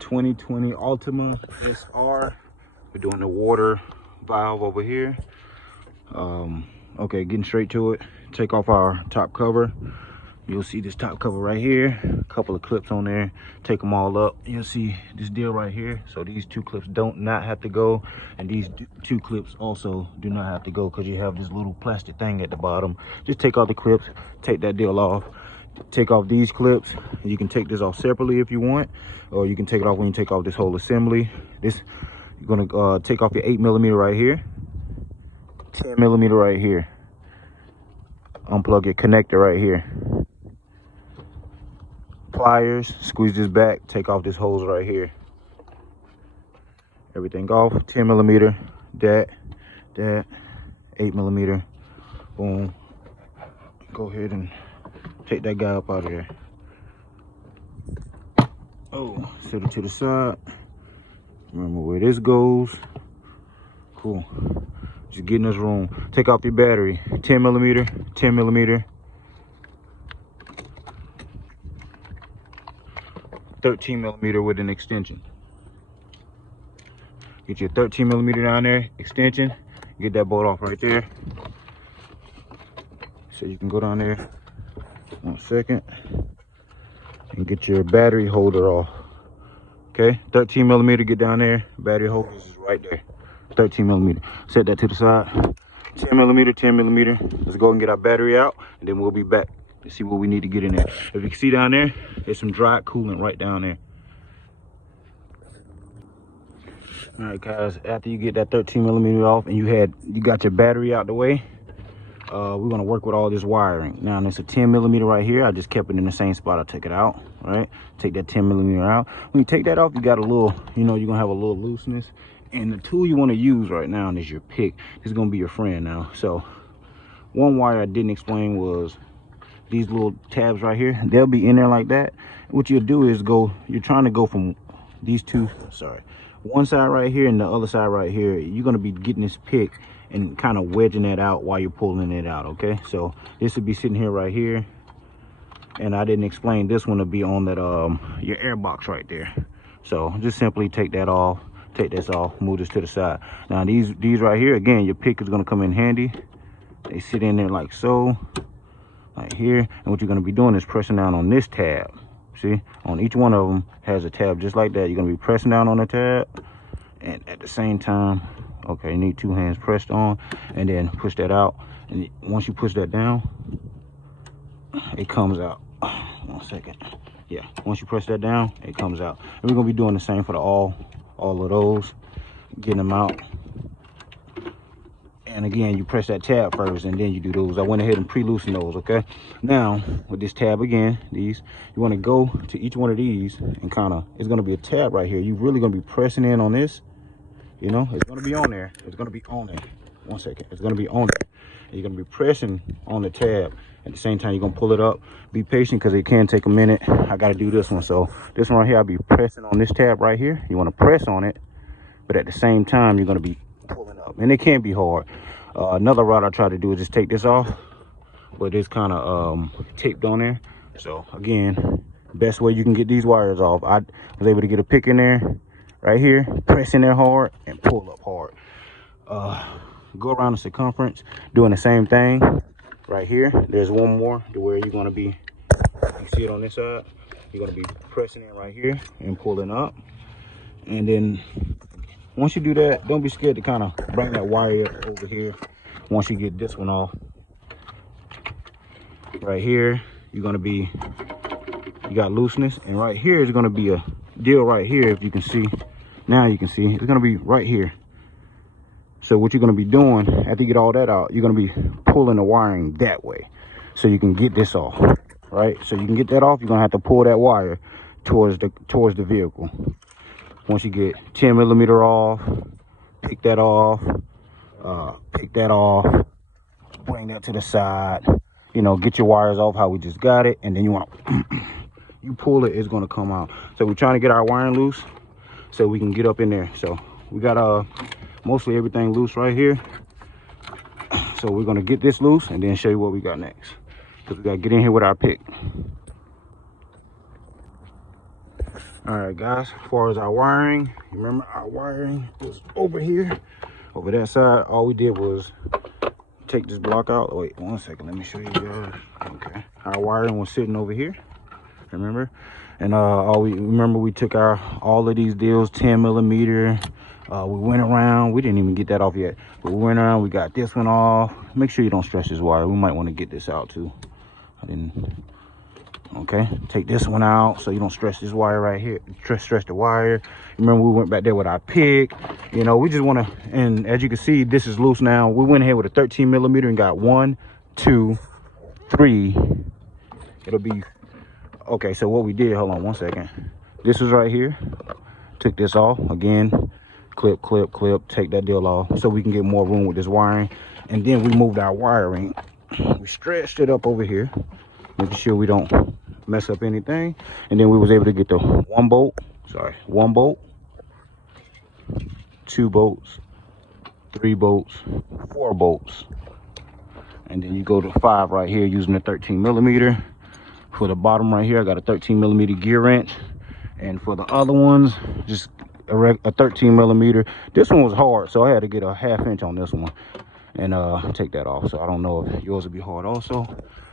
2020 Altima SR. We're doing the water valve over here. Okay, getting straight to it. Take off our top cover. You'll see this top cover right here, a couple of clips on there. Take them all up. You'll see this deal right here. So these two clips not have to go, and these two clips also do not have to go, because you have this little plastic thing at the bottom. Just take off the clips, take that deal off. Take off these clips. You can take this off separately if you want, or you can take it off when you take off this whole assembly. This, you're gonna take off your 8mm right here, 10mm right here. Unplug your connector right here. Pliers, squeeze this back, take off this hose right here. Everything off. 10mm, that, 8mm. Boom. Go ahead and take that guy up out of there. Oh, set it to the side. Remember where this goes. Cool. Just get in this room. Take off your battery. 10mm, 10mm. 13mm with an extension. Get your 13mm down there, extension. Get that bolt off right there. So you can go down there, 1 second, and get your battery holder off. Okay, 13mm, get down there. Battery holder is right there. 13mm. Set that to the side. 10mm, 10mm. Let's go and get our battery out, and then we'll be back to see what we need to get in there. If you can see down there, there's some dry coolant right down there. All right, guys, after you get that 13mm off and you got your battery out the way, we're gonna work with all this wiring. Now, there's a 10mm right here. I just kept it in the same spot I took it out. Right, take that 10mm out. When you take that off, you got a little, you're gonna have a little looseness. And the tool you want to use right now is your pick. This is gonna be your friend now. So one wire I didn't explain was these little tabs right here. They'll be in there like that. What you'll do is you're trying to go from these two, one side right here and the other side right here. You're going to be getting this pick and kind of wedging that out while you're pulling it out. Okay, so this would be sitting here right here, and I didn't explain this one to be on that your air box right there. So just simply take that off, take this off, move this to the side. Now these right here, again, your pick is going to come in handy. They sit in there like so, right here. And what you're going to be doing is pressing down on this tab. See, on each one of them has a tab just like that. You're going to be pressing down on the tab, and at the same time, okay, you need 2 hands pressed on, and then push that out. And once you push that down, it comes out. 1 second. Yeah, once you press that down, it comes out. And we're going to be doing the same for all of those, getting them out. And again, you press that tab first, and then you do those. I went ahead and pre-loosen those. Okay, now with this tab again, you want to go to each one of these and it's going to be a tab right here. You're really going to be pressing in on this. It's going to be on there. It's going to be on there. 1 second. It's going to be on there. And you're going to be pressing on the tab. At the same time, you're going to pull it up. Be patient, because it can take a minute. I got to do this one. So this one right here, I'll be pressing on this tab right here. You want to press on it, but at the same time, you're going to be pulling up, and it can be hard. Another route I try to do is just take this off, but it's kind of taped on there. So again, best way you can get these wires off, I was able to get a pick in there right here, press in there hard, and pull up hard. Go around the circumference doing the same thing right here. There's one more to where you're going to be, you see it on this side, you're going to be pressing in right here and pulling up. And then once you do that, don't be scared to kind of bring that wire over here. Once you get this one off right here, you got looseness, and right here is going to be a deal right here. If you can see, now you can see it's going to be right here. So what you're going to be doing after you get all that out, you're going to be pulling the wiring that way, so you can get this off. Right, so you can get that off, you're going to have to pull that wire towards the vehicle. Once you get 10mm off, pick that off, bring that to the side, get your wires off how we just got it, and then you want to you pull it, it's going to come out. So we're trying to get our wiring loose so we can get up in there. So we got mostly everything loose right here. So we're going to get this loose and then show you what we got next, because we got to get in here with our pick. All right, guys, as far as our wiring, remember our wiring was over here, over that side. All we did was take this block out. Wait, 1 second, let me show you guys. Okay, our wiring was sitting over here, remember? And we took all of these deals, 10 millimeter. We went around, we didn't even get that off yet, but we went around, we got this one off. Make sure you don't stretch this wire. We might want to get this out too. I didn't. Okay, take this one out so you don't stretch this wire right here. Stretch the wire. Remember, we went back there with our pick. You know, we just want to, and as you can see, this is loose now. We went ahead with a 13 millimeter and got 1, 2, 3. It'll be okay. So what we did, hold on 1 second. This was right here. Took this off again. Clip, clip, clip. Take that deal off so we can get more room with this wiring. And then we moved our wiring. We stretched it up over here, making sure we don't mess up anything. And then we was able to get the 1 bolt, 2 bolts, 3 bolts, 4 bolts. And then you go to 5 right here using the 13 millimeter. For the bottom right here, I got a 13 millimeter gear wrench. And for the other ones, just a 13 millimeter. This one was hard, so I had to get a 1/2 inch on this one and take that off. So I don't know if yours will be hard also.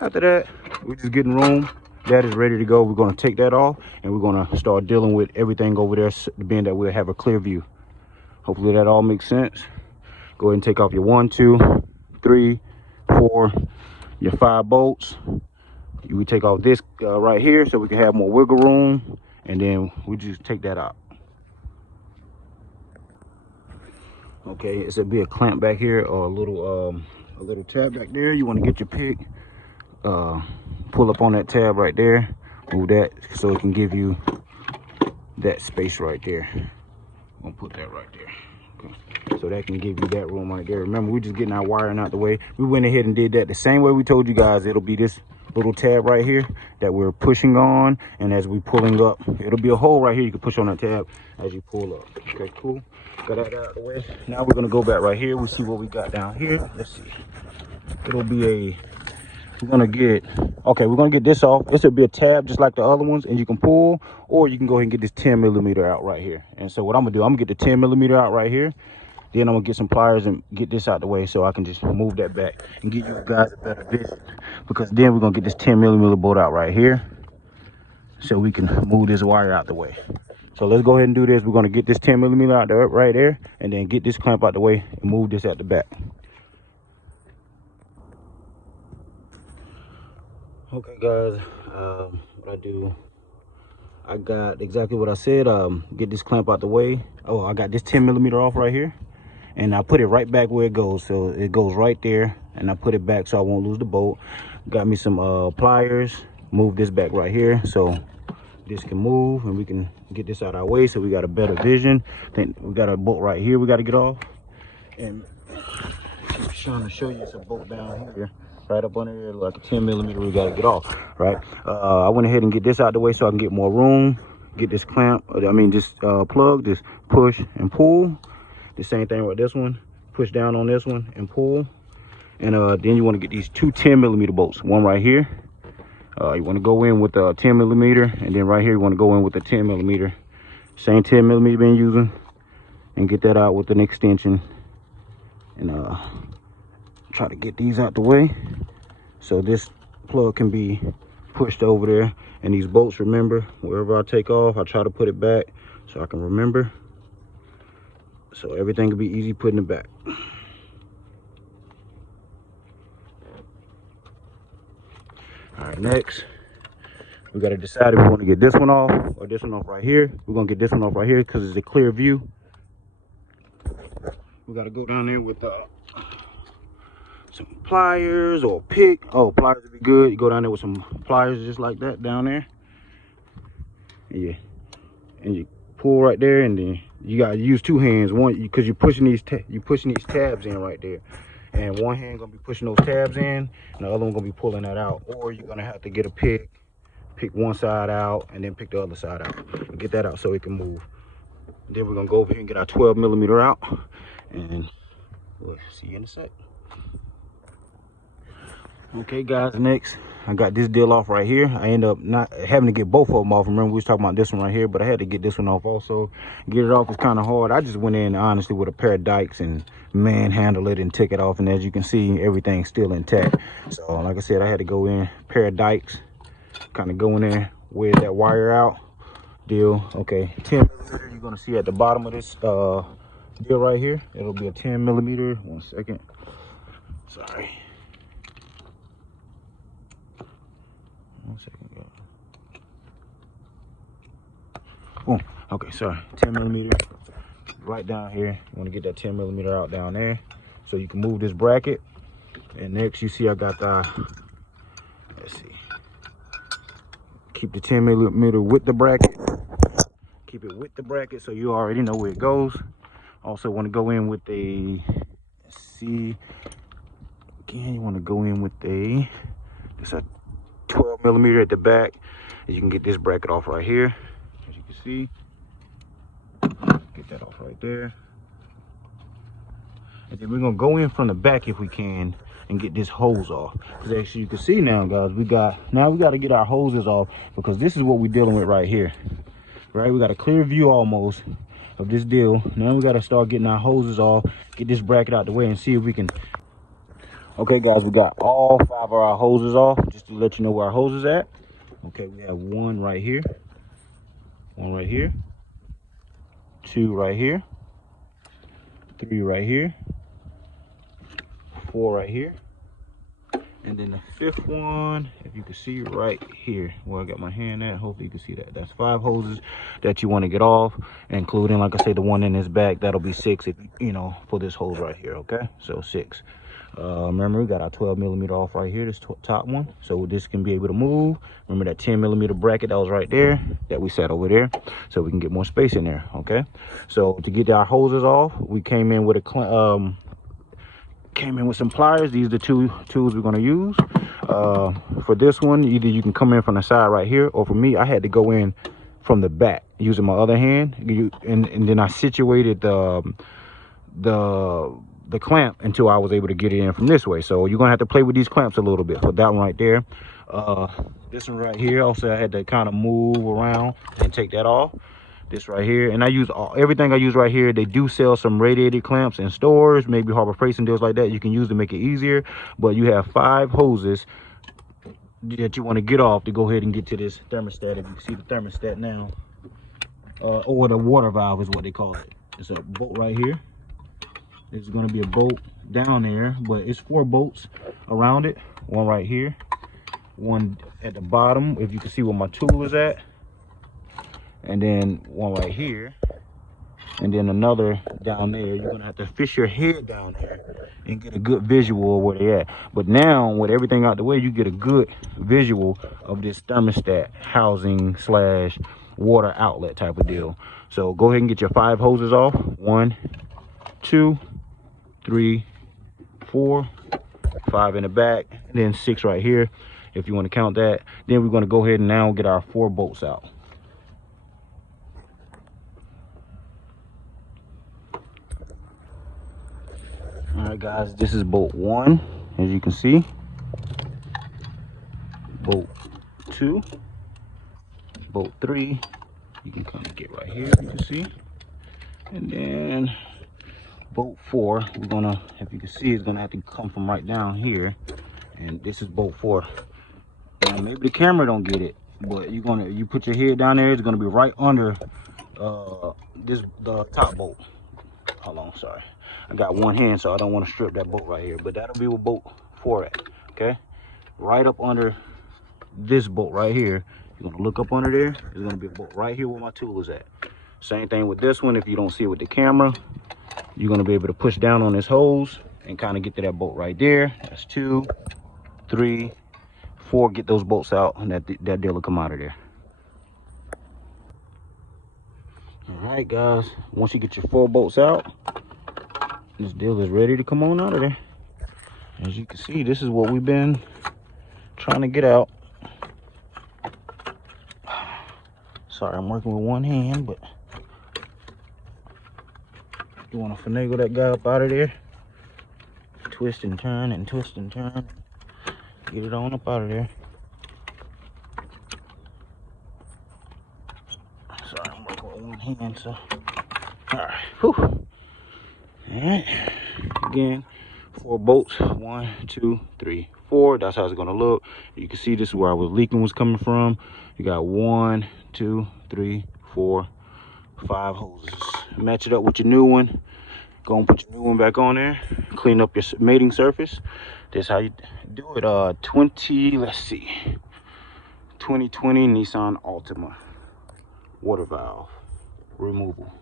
After that, we're just getting room. That is ready to go. We're going to take that off and we're going to start dealing with everything over there, being that we'll have a clear view. Hopefully that all makes sense. Go ahead and take off your 1, 2, 3, 4, your 5 bolts. You would take off this right here so we can have more wiggle room, and then we just take that out. Okay, it's a be a clamp back here or a little tab back there. You want to get your pick, pull up on that tab right there, move that so it can give you that space right there. I'm gonna put that right there. Okay. So that can give you that room right there. Remember, we're just getting our wiring out the way. We went ahead and did that the same way we told you guys. It'll be this little tab right here that we're pushing on, and as we pulling up, it'll be a hole right here. You can push on that tab as you pull up. Okay, cool. Got that out of the way. Now we're gonna go back right here. We'll see what we got down here. Let's see. It'll be a, we're gonna get this off. This will be a tab just like the other ones, and you can pull, or you can go ahead and get this 10 millimeter out right here. And so what I'm gonna do, I'm gonna get the 10 millimeter out right here. Then I'm gonna get some pliers and get this out the way so I can just move that back and give you guys a better vision. Because then we're gonna get this 10 millimeter bolt out right here so we can move this wire out the way. So let's go ahead and do this. We're gonna get this 10 millimeter out there right there, and then get this clamp out the way and move this at the back. Okay guys, what I do, I got exactly what I said. Get this clamp out the way. Oh, I got this 10 millimeter off right here, and I put it right back where it goes. So it goes right there, and I put it back so I won't lose the bolt. Got me some pliers, move this back right here so this can move, and we can get this out of our way so we got a better vision. Then we got a bolt right here we got to get off, and I'm trying to show you some bolt down here right up under here, like a 10 millimeter we got to get off, right? I went ahead and get this out the way so I can get more room, get this clamp, this plug, just push and pull. The same thing with this one, push down on this one and pull. And then you want to get these 2 10 millimeter bolts, one right here. You want to go in with a 10 millimeter, and then right here you want to go in with a 10 millimeter, same 10 millimeter been using, and get that out with an extension. And try to get these out the way so this plug can be pushed over there. And these bolts, remember, wherever I take off, I try to put it back so I can remember, so everything will be easy putting it back. All right, next we got to decide if we want to get this one off or this one off right here. We're gonna get this one off right here because it's a clear view. We got to go down there with some pliers or pick. Oh, pliers would be good. You go down there with some pliers just like that down there. Yeah, and you pull right there, and then you gotta use 2 hands. One, because you're pushing these tabs in right there, and one hand gonna be pushing those tabs in, and the other one gonna be pulling that out. Or you're gonna have to get a pick one side out, and then pick the other side out and get that out so it can move. Then we're gonna go over here and get our 12 millimeter out, and we'll see you in a sec. Okay guys, next I got this deal off right here. I end up not having to get both of them off. Remember, we was talking about this one right here, but I had to get this one off also. Get it off is kind of hard. I just went in, honestly, with a pair of dikes and manhandled it and took it off. And as you can see, everything's still intact. So, like I said, I had to go in, pair of dikes, kind of go in there, wear that wire out. Deal. Okay, 10 millimeter. You're going to see at the bottom of this deal right here. It'll be a 10 millimeter. 1 second. Sorry. 1 second, guys. Boom. Okay, sorry. 10 millimeter right down here. You want to get that 10 millimeter out down there so you can move this bracket. And next, you see I got the, let's see, keep the 10 millimeter with the bracket. Keep it with the bracket so you already know where it goes. Also want to go in with a, let's see, again, you want to go in with a, it's a 12 millimeter at the back. And you can get this bracket off right here, as you can see. Get that off right there. And then we're gonna go in from the back if we can and get this hose off. Because actually you can see now, guys, we got to get our hoses off, because this is what we're dealing with right here. Right, we got a clear view almost of this deal. Now we got to start getting our hoses off, get this bracket out the way, and see if we can. Okay, guys, we got all 5 of our hoses off, just to let you know where our hose is at. Okay, we have 1 right here, 1 right here, 2 right here, 3 right here, 4 right here, and then the 5th one, if you can see right here where I got my hand at, hopefully you can see that. That's 5 hoses that you want to get off, including, like I say, the one in this back. That'll be 6 if you know, for this hose right here. Okay, so 6. Remember, we got our 12 millimeter off right here, this top one, so this can be able to move. Remember that 10 millimeter bracket that was right there that we set over there, so we can get more space in there. Okay, so to get our hoses off, we came in with a some pliers. These are the 2 tools we're going to use. For this one, either you can come in from the side right here, or for me, I had to go in from the back using my other hand, and then I situated the clamp until I was able to get it in from this way. So you're gonna have to play with these clamps a little bit. For that one right there, this one right here, also I had to kind of move around and take that off. This right here, and I use everything I use right here. They do sell some radiated clamps in stores, maybe Harbor Freight and deals like that. You can use to make it easier, but you have 5 hoses that you want to get off to go ahead and get to this thermostat. If you see the thermostat now, or the water valve is what they call it. It's a bolt right here. There's going to be a bolt down there, but it's 4 bolts around it. 1 right here, 1 at the bottom, if you can see where my tool is at, and then 1 right here, and then another down there. You're going to have to fish your head down there and get a good visual of where they're at. But now, with everything out the way, you get a good visual of this thermostat housing slash water outlet type of deal. So go ahead and get your 5 hoses off. 1, 2, 3, 4, 5 in the back, and then 6 right here if you want to count that. Then we're going to go ahead and now get our 4 bolts out. All right, guys, this is bolt 1, as you can see. Bolt 2, bolt 3, you can kind of get right here, you can see. And then bolt 4, we're gonna, if you can see, it's gonna have to come from right down here, and this is bolt 4. Now maybe the camera don't get it, but you put your head down there, it's gonna be right under the top bolt. Hold on, sorry, I got one hand, so I don't want to strip that bolt right here, but that'll be where bolt 4 at. Okay, right up under this bolt right here. You're gonna look up under there, there's gonna be a bolt right here where my tool is at. Same thing with this one. If you don't see it with the camera, you're going to be able to push down on this hose and kind of get to that bolt right there. That's 2, 3, 4. Get those bolts out, and that deal will come out of there. All right, guys, once you get your 4 bolts out, this deal is ready to come on out of there. As you can see, this is what we've been trying to get out. Sorry, I'm working with one hand, but you want to finagle that guy up out of there, twist and turn and twist and turn, get it on up out of there. one hand, so. All right, whew. All right, again, 4 bolts, 1, 2, 3, 4. That's how it's gonna look. You can see this is where I was leaking was coming from. You got 1, 2, 3, 4, 5 hoses. Match it up with your new one. Go and put your new one back on there. Clean up your mating surface. That's how you do it. 2020 Nissan Altima water valve removal.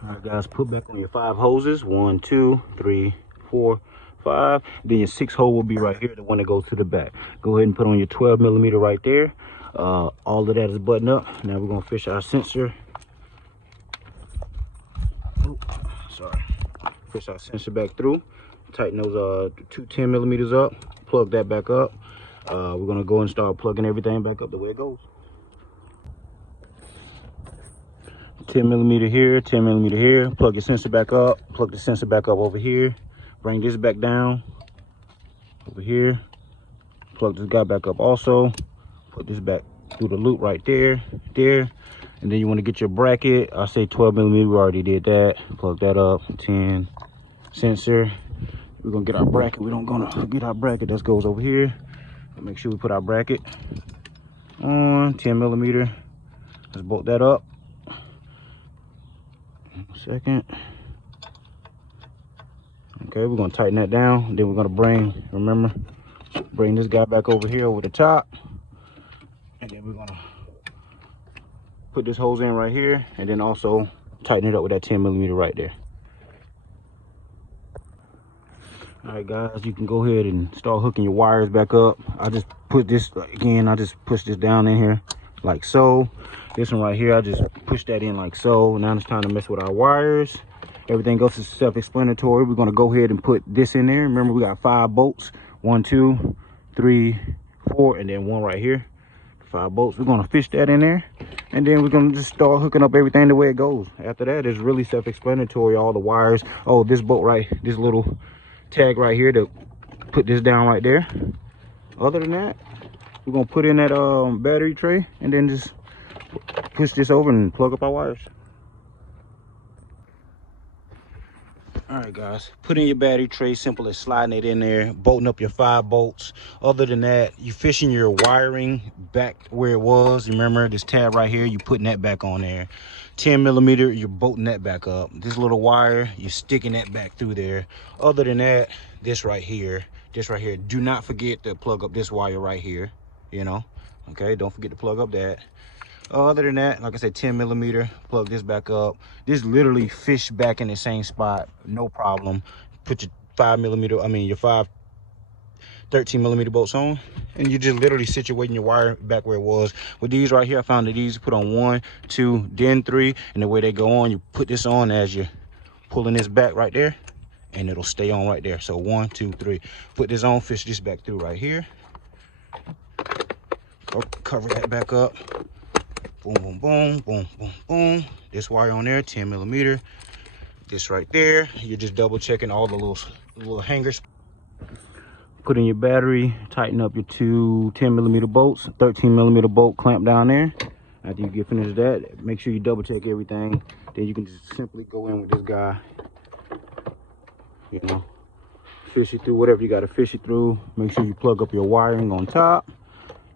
All right, guys, put back on your 5 hoses. 1, 2, 3, 4, 5. Then your 6 hole will be right here, the one that goes to the back. Go ahead and put on your 12 millimeter right there. All of that is buttoned up. Now we're gonna fish our sensor. Sorry. Fish our sensor back through. Tighten those 2 10 millimeters up. Plug that back up. We're gonna go and start plugging everything back up the way it goes. 10 millimeter here, 10 millimeter here. Plug your sensor back up. Plug the sensor back up over here. Bring this back down over here. Plug this guy back up also. Put this back through the loop right there, and then you want to get your bracket. I say 12 millimeter. We already did that. Plug that up. 10 sensor. We're gonna get our bracket. We don't gonna forget our bracket. That goes over here. Make sure we put our bracket on. 10 millimeter. Let's bolt that up. Second. Okay, we're gonna tighten that down. Then we're gonna bring this guy back over here over the top, and then we're gonna put this hose in right here, and then also tighten it up with that 10 millimeter right there. All right, guys, you can go ahead and start hooking your wires back up. I just put this again. I just push this down in here like so. This one right here, I just push that in like so. Now it's time to mess with our wires. Everything else is self-explanatory. We're gonna go ahead and put this in there. Remember, we got 5 bolts. 1, 2, 3, 4, and then 1 right here. 5 bolts. We're gonna fish that in there, and then we're gonna just start hooking up everything the way it goes. After that, it's really self-explanatory. All the wires. Oh, this bolt right, this little tag right here to put this down right there. Other than that, we're gonna put in that battery tray, and then just push this over and plug up our wires. All right, guys, put in your battery tray. Simple as sliding it in there, bolting up your 5 bolts. Other than that, you fishing your wiring back where it was. Remember this tab right here, you putting that back on there. 10 millimeter, you're bolting that back up. This little wire, you're sticking that back through there. Other than that, this right here, do not forget to plug up this wire right here, you know. Okay, don't forget to plug up that. Other than that, like I said, 10 millimeter, plug this back up. This literally fish back in the same spot, no problem. Put your 5 millimeter, your 13 millimeter bolts on, and you just literally situating your wire back where it was. With these right here, I found that these put on 1, 2, then 3, and the way they go on, you put this on as you're pulling this back right there, and it'll stay on right there. So 1, 2, 3. Put this on, fish this back through right here. Cover that back up. Boom, boom, boom, boom, boom, boom. This wire on there, 10 millimeter. This right there, you're just double checking all the little hangers. Put in your battery, tighten up your 2 10 millimeter bolts, 13 millimeter bolt clamp down there. After you get finished with that, make sure you double check everything. Then you can just simply go in with this guy, you know, fish it through whatever you got to fish it through. Make sure you plug up your wiring on top.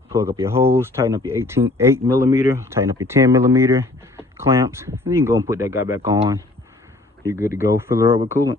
Plug up your hose, tighten up your 8 millimeter, tighten up your 10 millimeter clamps, and you can go and put that guy back on. You're good to go. Fill her up with coolant.